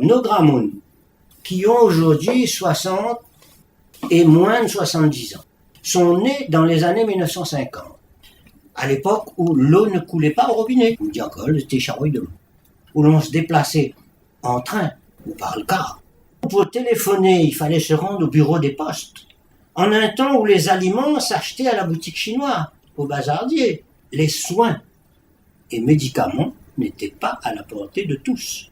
Nos grands qui ont aujourd'hui 60 et moins de 70 ans, sont nés dans les années 1950, à l'époque où l'eau ne coulait pas au robinet, on dit encore, c'était charouille de l'eau, où l'on se déplaçait en train ou par le car. Pour téléphoner, il fallait se rendre au bureau des postes, en un temps où les aliments s'achetaient à la boutique chinoise, au bazardier. Les soins et médicaments n'étaient pas à la portée de tous,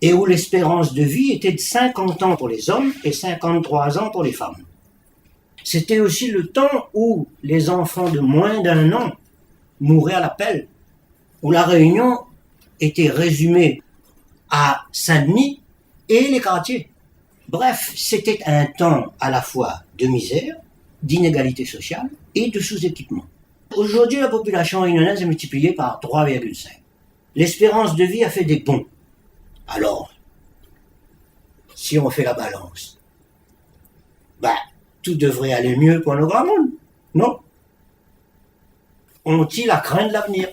et où l'espérance de vie était de 50 ans pour les hommes et 53 ans pour les femmes. C'était aussi le temps où les enfants de moins d'1 an mouraient à la pelle, où la Réunion était résumée à Saint-Denis et les quartiers. Bref, c'était un temps à la fois de misère, d'inégalité sociale et de sous-équipement. Aujourd'hui, la population réunionnaise est multipliée par 3,5. L'espérance de vie a fait des bonds. Alors, si on fait la balance, tout devrait aller mieux pour nos grands mondes, non? Ont-ils à craindre l'avenir?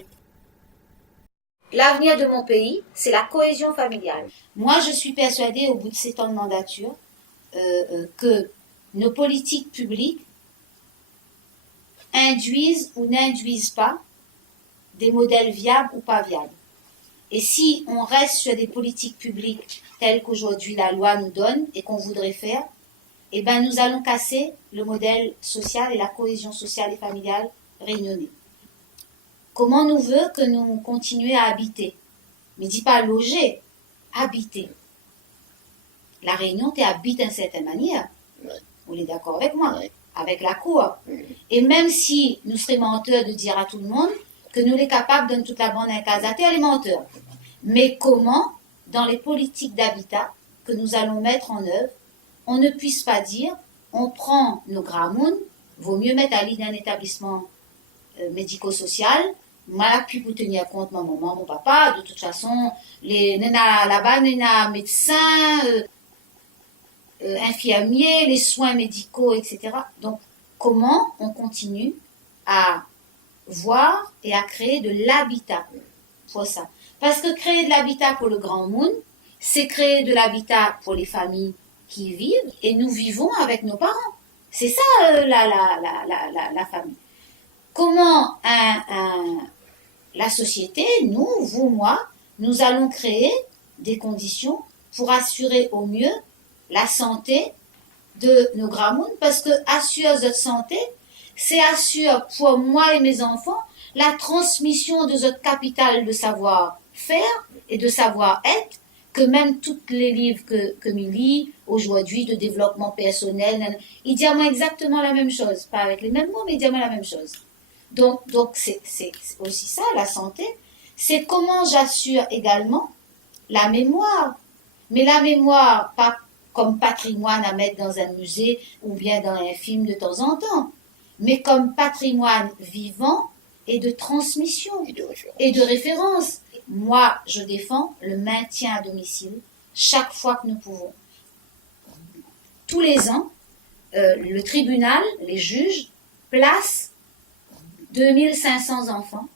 L'avenir de mon pays, c'est la cohésion familiale. Moi, je suis persuadée, au bout de 7 ans de mandature, que nos politiques publiques induisent ou n'induisent pas des modèles viables ou pas viables. Et si on reste sur des politiques publiques telles qu'aujourd'hui la loi nous donne et qu'on voudrait faire, eh ben nous allons casser le modèle social et la cohésion sociale et familiale réunionnais. Comment nous veut que nous continuions à habiter? Mais dis pas loger, habiter. La Réunion, tu habites d'une certaine manière. Vous êtes d'accord avec moi? Avec la cour. Et même si nous serions menteurs de dire à tout le monde que nous sommes capables de toute la bande incasate, elle est menteur. Mais comment, dans les politiques d'habitat que nous allons mettre en œuvre, on ne puisse pas dire, on prend nos gramounes, vaut mieux mettre à l'île d'un établissement médico-social, moi, puis pour tenir compte mon maman, mon papa, de toute façon, là-bas, il y a médecins, infirmiers, les soins médicaux, etc. Donc, comment on continue à voir et à créer de l'habitat pour ça? Parce que créer de l'habitat pour le grand monde, c'est créer de l'habitat pour les familles qui y vivent, et nous vivons avec nos parents. C'est ça la famille. Comment la société, nous, vous, moi, nous allons créer des conditions pour assurer au mieux la santé de nos grands mondes, parce que assurer notre santé, c'est assurer pour moi et mes enfants la transmission de notre capital de savoir-faire et de savoir-être, que même tous les livres que je lis aujourd'hui de développement personnel, ils disent exactement la même chose, pas avec les mêmes mots, mais ils disent la même chose. Donc c'est aussi ça, la santé. C'est comment j'assure également la mémoire. Mais la mémoire, pas comme patrimoine à mettre dans un musée ou bien dans un film de temps en temps, mais comme patrimoine vivant et de transmission et de référence. Moi, je défends le maintien à domicile chaque fois que nous pouvons. Tous les ans, le tribunal, les juges, placent 2500 enfants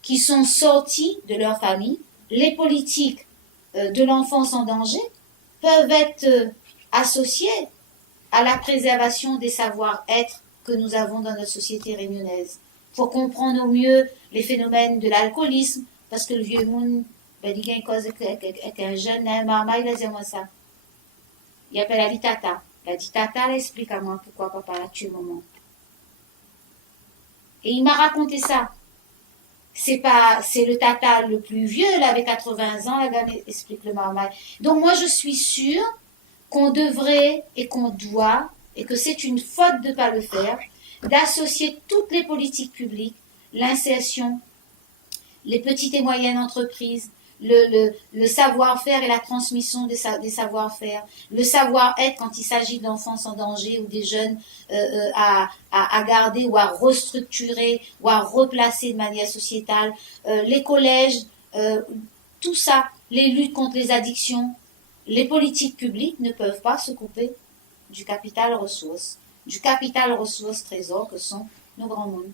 qui sont sortis de leur famille. Les politiques de l'enfance en danger peuvent être associées à la préservation des savoir-être que nous avons dans notre société réunionnaise, pour comprendre au mieux les phénomènes de l'alcoolisme, parce que le vieux monde, il y a une cause avec un jeune, maman, il a dit moi ça. Il appelle la dit tata. La dit tata, elle explique à moi pourquoi papa a tué maman. Et il m'a raconté ça. C'est le tata le plus vieux, là, avec 80 ans, la dame explique le marmaille. Donc moi, je suis sûre qu'on devrait et qu'on doit, et que c'est une faute de ne pas le faire, d'associer toutes les politiques publiques, l'insertion, les petites et moyennes entreprises, le savoir-faire et la transmission des savoir-faire, le savoir-être quand il s'agit d'enfants en danger ou des jeunes à garder ou à restructurer ou à replacer de manière sociétale, les collèges, tout ça, les luttes contre les addictions. Les politiques publiques ne peuvent pas se couper du capital ressources trésor que sont nos grands mondes.